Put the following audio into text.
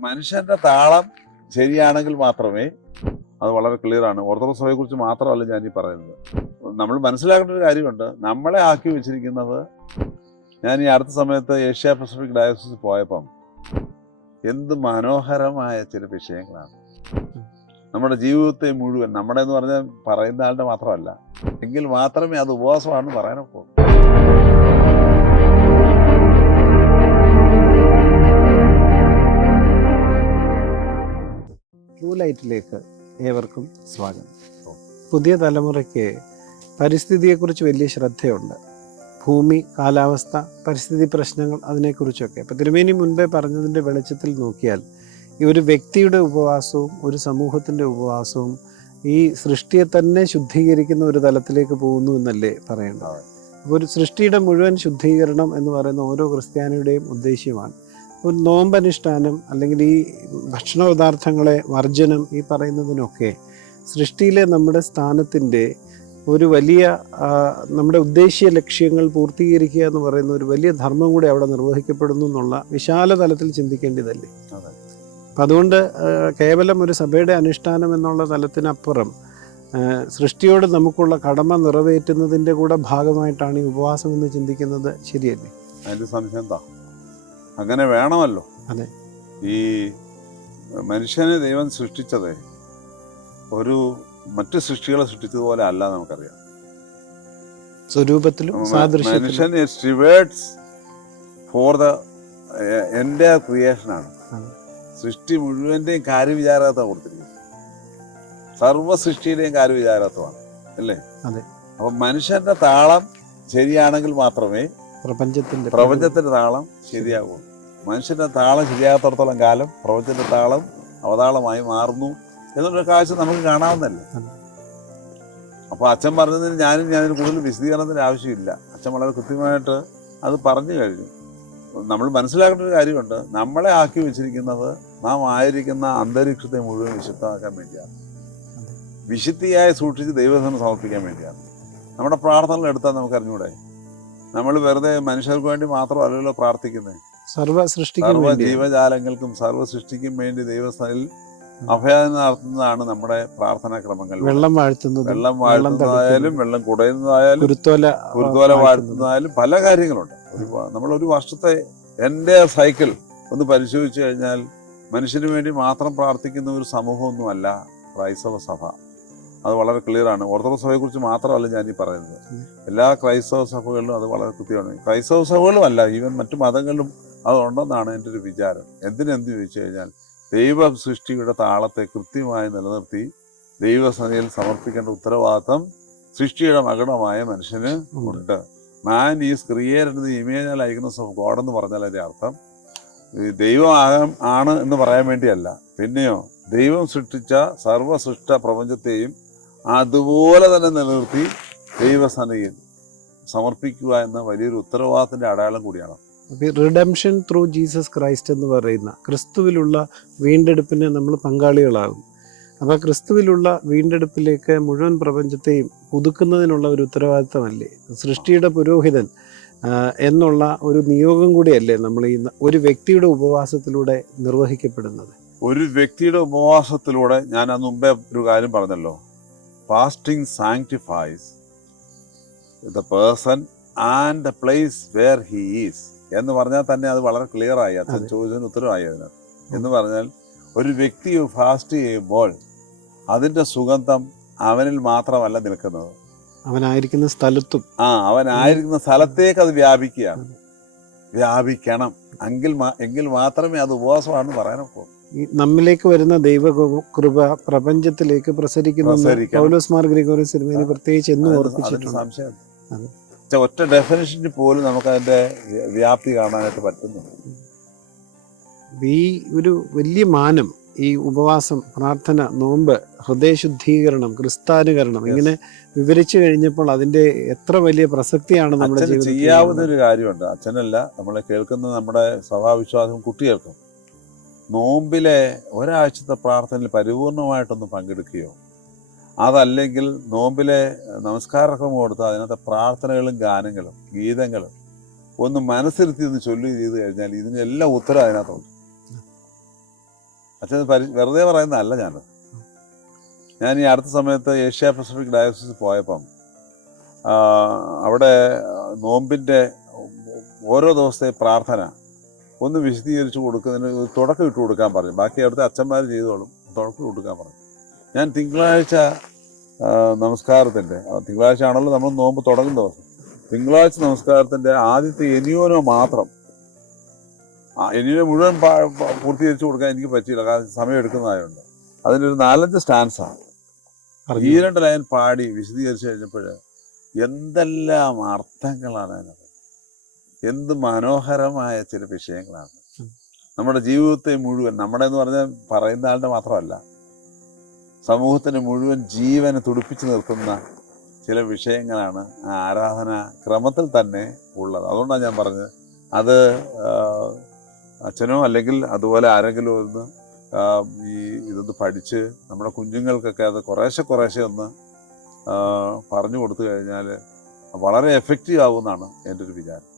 മനുഷ്യന്റെ താളം ശരിയാണെങ്കിൽ മാത്രമേ, അത് വളരെ ക്ലിയർ ആണ്. ഓർത്തഡോക്സ് സഭയെ കുറിച്ച് മാത്രമല്ല ഞാൻ ഈ പറയുന്നത്. നമ്മൾ മനസ്സിലാക്കേണ്ട ഒരു കാര്യമുണ്ട്. നമ്മളെ ആക്കി വെച്ചിരിക്കുന്നത്, ഞാൻ ഈ അടുത്ത സമയത്ത് ഏഷ്യ പസഫിക് ഡയോസിസിൽ പോയപ്പം എന്ത് മനോഹരമായ ചില വിഷയങ്ങളാണ്. നമ്മുടെ ജീവിതത്തെ മുഴുവൻ, നമ്മുടെ എന്ന് പറഞ്ഞാൽ പറയുന്ന ആളുടെ മാത്രമല്ല, എങ്കിൽ മാത്രമേ അത് ഉപവാസമാണെന്ന് പറയാനൊക്കൂ. ട്രൂ ലൈറ്റിലേക്ക് ഏവർക്കും സ്വാഗതം. പുതിയ തലമുറയ്ക്ക് പരിസ്ഥിതിയെക്കുറിച്ച് വലിയ ശ്രദ്ധയുണ്ട്. ഭൂമി, കാലാവസ്ഥ, പരിസ്ഥിതി പ്രശ്നങ്ങൾ, അതിനെക്കുറിച്ചൊക്കെ. അപ്പം തിരുമേനി മുൻപേ പറഞ്ഞതിൻ്റെ വെളിച്ചത്തിൽ നോക്കിയാൽ ഈ ഒരു വ്യക്തിയുടെ ഉപവാസവും ഒരു സമൂഹത്തിൻ്റെ ഉപവാസവും ഈ സൃഷ്ടിയെ തന്നെ ശുദ്ധീകരിക്കുന്ന ഒരു തലത്തിലേക്ക് പോകുന്നു എന്നല്ലേ പറയേണ്ടത്? അപ്പോൾ ഒരു സൃഷ്ടിയുടെ മുഴുവൻ ശുദ്ധീകരണം എന്ന് പറയുന്ന ഓരോ ക്രിസ്ത്യാനിയുടെയും ഉദ്ദേശ്യമാണ്. ഒരു നോമ്പനുഷ്ഠാനം അല്ലെങ്കിൽ ഈ ഭക്ഷണ പദാർത്ഥങ്ങളെ വർജനം, ഈ പറയുന്നതിനൊക്കെ സൃഷ്ടിയിലെ നമ്മുടെ സ്ഥാനത്തിൻ്റെ ഒരു വലിയ നമ്മുടെ ഉദ്ദേശ്യ ലക്ഷ്യങ്ങൾ പൂർത്തീകരിക്കുക എന്ന് പറയുന്ന ഒരു വലിയ ധർമ്മം കൂടി അവിടെ നിർവഹിക്കപ്പെടുന്നു എന്നുള്ള വിശാല തലത്തിൽ ചിന്തിക്കേണ്ടതല്ലേ? അപ്പം അതുകൊണ്ട് കേവലം ഒരു സഭയുടെ അനുഷ്ഠാനം എന്നുള്ള തലത്തിനപ്പുറം സൃഷ്ടിയോട് നമുക്കുള്ള കടമ നിറവേറ്റുന്നതിൻ്റെ കൂടെ ഭാഗമായിട്ടാണ് ഈ ഉപവാസം എന്ന് ചിന്തിക്കുന്നത് ശരിയല്ലേ? അതിൻ്റെ സംശയം എന്താ? അങ്ങനെ വേണമല്ലോ. അതെ. ഈ മനുഷ്യനെ ദൈവം സൃഷ്ടിച്ചത് ഒരു മറ്റു സൃഷ്ടികളെ സൃഷ്ടിച്ചതുപോലെ അല്ല, നമുക്കറിയാം. സ്വരൂപത്തിലും മനുഷ്യൻ സ്റ്റിവേർഡ്സ് ഫോർ ദ എൻ്റെ ക്രിയേഷനാണ്. സൃഷ്ടി മുഴുവൻ്റെയും കാര്യവിചാരകത കൊടുത്തിരിക്കുന്നത്, സർവ്വ സൃഷ്ടിയുടെയും കാര്യവിചാരകത്വമാണ്, അല്ലേ? അതെ. അപ്പം മനുഷ്യന്റെ താളം ശരിയാണെങ്കിൽ മാത്രമേ പ്രപഞ്ചത്തിന്റെ താളം ശരിയാകുള്ളൂ. മനുഷ്യന്റെ താളം ശരിയാകത്തോളം കാലം പ്രപഞ്ചത്തിന്റെ താളം അവതാളമായി മാറുന്നു എന്നുള്ളൊരു കാഴ്ച നമുക്ക് കാണാവുന്നല്ലേ. അപ്പോൾ അച്ഛൻ പറഞ്ഞതിന് ഞാനതിന് കൂടുതൽ വിശദീകരണത്തിന് ആവശ്യമില്ല. അച്ഛൻ വളരെ കൃത്യമായിട്ട് അത് പറഞ്ഞു കഴിഞ്ഞു. നമ്മൾ മനസ്സിലാക്കേണ്ട ഒരു കാര്യമുണ്ട്. നമ്മളെ ആക്കി വെച്ചിരിക്കുന്നത് നാം ആയിരിക്കുന്ന അന്തരീക്ഷത്തെ മുഴുവൻ വിശുദ്ധമാക്കാൻ വേണ്ടിയാണ്, വിശുദ്ധിയായി സൂക്ഷിച്ച് ദൈവത്തിന് സമർപ്പിക്കാൻ വേണ്ടിയാണ്. നമ്മുടെ പ്രാർത്ഥനകൾ എടുത്താൽ നമുക്ക് അറിഞ്ഞൂടെ, നമ്മൾ വെറുതെ മനുഷ്യർക്ക് വേണ്ടി മാത്രമല്ലല്ലോ പ്രാർത്ഥിക്കുന്നത്, സർവ്വ ജീവജാലങ്ങൾക്കും സർവ്വ സൃഷ്ടിക്കും വേണ്ടി ദൈവസ്ഥയിൽ അഭയം നടത്തുന്നതാണ് നമ്മുടെ പ്രാർത്ഥനാ ക്രമങ്ങൾ. വെള്ളം വാഴ്ത്തുന്നതായാലും വെള്ളം കുടയുന്നതായാലും കുരുത്തോല വാഴ്ത്തുന്നതായാലും പല കാര്യങ്ങളുണ്ട്. നമ്മളൊരു വർഷത്തെ എൻ്റെ സൈക്കിൾ ഒന്ന് പരിശോധിച്ചു കഴിഞ്ഞാൽ മനുഷ്യന് വേണ്ടി മാത്രം പ്രാർത്ഥിക്കുന്ന ഒരു സമൂഹമൊന്നുമല്ല ക്രൈസ്തവ സഭ. അത് വളരെ ക്ലിയറാണ്. ഓർത്തഡോക്സ് സഭയെ കുറിച്ച് മാത്രമല്ല ഞാൻ ഈ പറയുന്നത്. എല്ലാ ക്രൈസ്തവ സഭകളിലും അത് വളരെ കൃത്യമാണ്. ക്രൈസ്തവ സഭകളും അല്ല, ഈവൻ മറ്റു മതങ്ങളിലും അതുണ്ടെന്നാണ് എൻ്റെ ഒരു വിചാരം. എന്തിനെന്ന് ചോദിച്ചു കഴിഞ്ഞാൽ ദൈവ സൃഷ്ടിയുടെ താളത്തെ കൃത്യമായി നിലനിർത്തി ദൈവസഭയിൽ സമർപ്പിക്കേണ്ട ഉത്തരവാദിത്വം സൃഷ്ടിയുടെ മകുടമായ മനുഷ്യന് ഉണ്ട്. Man is created in the image and likeness of God എന്ന് പറഞ്ഞാൽ അതിൻ്റെ അർത്ഥം ദൈവം ആണ് എന്ന് പറയാൻ വേണ്ടിയല്ല, പിന്നെയോ ദൈവം സൃഷ്ടിച്ച സർവ്വസൃഷ്ട പ്രപഞ്ചത്തെയും അതുപോലെ തന്നെ നിലനിർത്തി ദൈവസന്നിധിയിൽ സമർപ്പിക്കുക എന്ന വലിയൊരു ഉത്തരവാദിത്തത്തിന്റെ അടയാളം കൂടിയാണ്. റിഡംഷൻ ത്രൂ ജീസസ് ക്രൈസ്റ്റ് എന്ന് പറയുന്ന ക്രിസ്തുവിലുള്ള വീണ്ടെടുപ്പിന് നമ്മൾ പങ്കാളികളാകും. അപ്പോൾ ക്രിസ്തുവിലുള്ള വീണ്ടെടുപ്പിലേക്ക് മുഴുവൻ പ്രപഞ്ചത്തെയും പുതുക്കുന്നതിനുള്ള ഒരു ഉത്തരവാദിത്തമല്ലേ സൃഷ്ടിയുടെ പുരോഹിതൻ എന്നുള്ള ഒരു നിയോഗം കൂടിയല്ലേ നമ്മൾ ഈ ഒരു വ്യക്തിയുടെ ഉപവാസത്തിലൂടെ നിർവഹിക്കപ്പെടുന്നത്? ഒരു വ്യക്തിയുടെ ഉപവാസത്തിലൂടെ, ഞാൻ അന്ന് മുമ്പേ ഒരു കാര്യം പറഞ്ഞല്ലോ, fasting sanctifies the person and the place where he is എന്ന് പറഞ്ഞാൽ തന്നെ അത് വളരെ ക്ലിയർ ആയി. അച്ഛൻ ചോദിച്ചതിന് ഉത്തരവായി അതിന്. എന്ന് പറഞ്ഞാൽ ഒരു വ്യക്തി ഫാസ്റ്റ് ചെയ്യുമ്പോൾ അതിൻ്റെ സുഗന്ധം അവനിൽ മാത്രമല്ല നിൽക്കുന്നത്, അവനായിരിക്കുന്ന സ്ഥലത്തും അവനായിരിക്കുന്ന സ്ഥലത്തേക്ക് അത് വ്യാപിക്കുകയാണ്. വ്യാപിക്കണം എങ്കിൽ മാത്രമേ അത് ഉപവാസമാണെന്ന് പറയാനൊക്കൂ. നമ്മിലേക്ക് വരുന്ന ദൈവകൃപ പ്രപഞ്ചത്തിലേക്ക് പ്രസരിക്കുന്നു. പൗലോസ് മാർ ഗ്രിഗോറിയോസ് തിരുമേനി പ്രത്യേകിച്ച് എന്നും ഓർപ്പിച്ചിട്ടുണ്ട്. സംശയം ഒറ്റ ഡെഫിനിഷനിൽ പോലും നമുക്ക് അതിന്റെ വ്യാപ്തി കാണാനായിട്ട് പറ്റുന്നുണ്ട്. ഈ ഒരു വലിയ മാനം, ഈ ഉപവാസം, പ്രാർത്ഥന, നോമ്പ്, ഹൃദയശുദ്ധീകരണം, ക്രിസ്താനുകരണം, ഇങ്ങനെ വിവരിച്ചു കഴിഞ്ഞപ്പോൾ അതിന്റെ എത്ര വലിയ പ്രസക്തിയാണ് നമ്മുടെ ജീവിതത്തിൽ. ചെയ്യാവുന്ന ഒരു കാര്യമുണ്ട്. അച്ഛനല്ല, നമ്മളെ കേൾക്കുന്ന നമ്മുടെ സഭാവിശ്വാസം കുട്ടികൾക്കും നോമ്പിലെ ഒരാഴ്ചത്തെ പ്രാർത്ഥനയിൽ പരിപൂർണമായിട്ടൊന്ന് പങ്കെടുക്കുകയോ, അതല്ലെങ്കിൽ നോമ്പിലെ നമസ്കാരക്രമം കൊടുത്ത് അതിനകത്തെ പ്രാർത്ഥനകളും ഗാനങ്ങളും ഗീതങ്ങളും ഒന്ന് മനസ്സിരുത്തി ഒന്ന് ചൊല്ലി ചെയ്ത് കഴിഞ്ഞാൽ ഇതിനെല്ലാം ഉത്തരം അതിനകത്തുണ്ട്. അച്ഛൻ വെറുതെ പറയുന്നതല്ല ഞാനത്. ഞാൻ ഈ അടുത്ത സമയത്ത് ഏഷ്യ പസഫിക് ഡയോസിസ് പോയപ്പം അവിടെ നോമ്പിൻ്റെ ഓരോ ദിവസത്തെ പ്രാർത്ഥന ഒന്ന് വിശദീകരിച്ച് കൊടുക്കുന്നതിന് തുടക്കം ഇട്ട് കൊടുക്കാൻ പറഞ്ഞു. ബാക്കി അവിടുത്തെ അച്ഛന്മാർ ചെയ്തോളും, തുടക്കം കൊടുക്കാൻ പറഞ്ഞു. ഞാൻ തിങ്കളാഴ്ച നമസ്കാരത്തിൻ്റെ, തിങ്കളാഴ്ച ആണല്ലോ നമ്മൾ നോമ്പ് തുടങ്ങുന്ന ദിവസം, തിങ്കളാഴ്ച നമസ്കാരത്തിൻ്റെ ആദ്യത്തെ എനിയോനോ മാത്രം, എനിയോനെ മുഴുവൻ പൂർത്തീകരിച്ച് കൊടുക്കാൻ എനിക്ക് പറ്റിയില്ല, കാരണം സമയം എടുക്കുന്നതായതുകൊണ്ട്. അതിനൊരു 4-5 സ്റ്റാൻസാണ് ഈ 2 ലൈൻ പാടി വിശദീകരിച്ച് കഴിഞ്ഞപ്പോൾ എന്തെല്ലാം അർത്ഥങ്ങളാണ് അതിനകത്ത്, എന്ത് മനോഹരമായ ചില വിഷയങ്ങളാണ്. നമ്മുടെ ജീവിതത്തെ മുഴുവൻ, നമ്മുടെ എന്ന് പറഞ്ഞാൽ പറയുന്ന ആളുടെ മാത്രമല്ല, സമൂഹത്തിന് മുഴുവൻ ജീവനെ തുടിപ്പിച്ച് നിർത്തുന്ന ചില വിഷയങ്ങളാണ് ആ ആരാധന ക്രമത്തിൽ തന്നെ ഉള്ളത്. അതുകൊണ്ടാണ് ഞാൻ പറഞ്ഞത്, അത് അച്ഛനോ അല്ലെങ്കിൽ അതുപോലെ ആരെങ്കിലും ഒന്ന് ഇതൊന്ന് പഠിച്ച് നമ്മുടെ കുഞ്ഞുങ്ങൾക്കൊക്കെ അത് കുറേശ്ശെ ഒന്ന് പറഞ്ഞു കൊടുത്തു കഴിഞ്ഞാൽ വളരെ എഫക്റ്റീവ് ആവുമെന്നാണ് എൻ്റെ ഒരു വിചാരം.